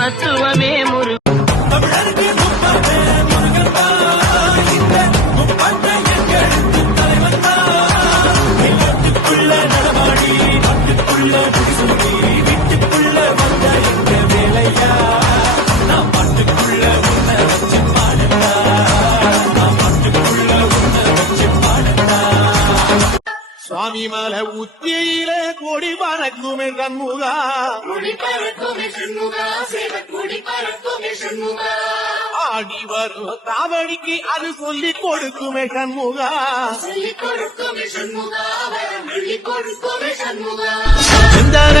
தத்துவமே முரு சுவாமி மலை உச்சியில கொடி பறக்குமே சண்முகா, ஆடி வரும் காவடிக்கு அது சொல்லிக் கொடுக்குமே சண்முகா, சிந்தனை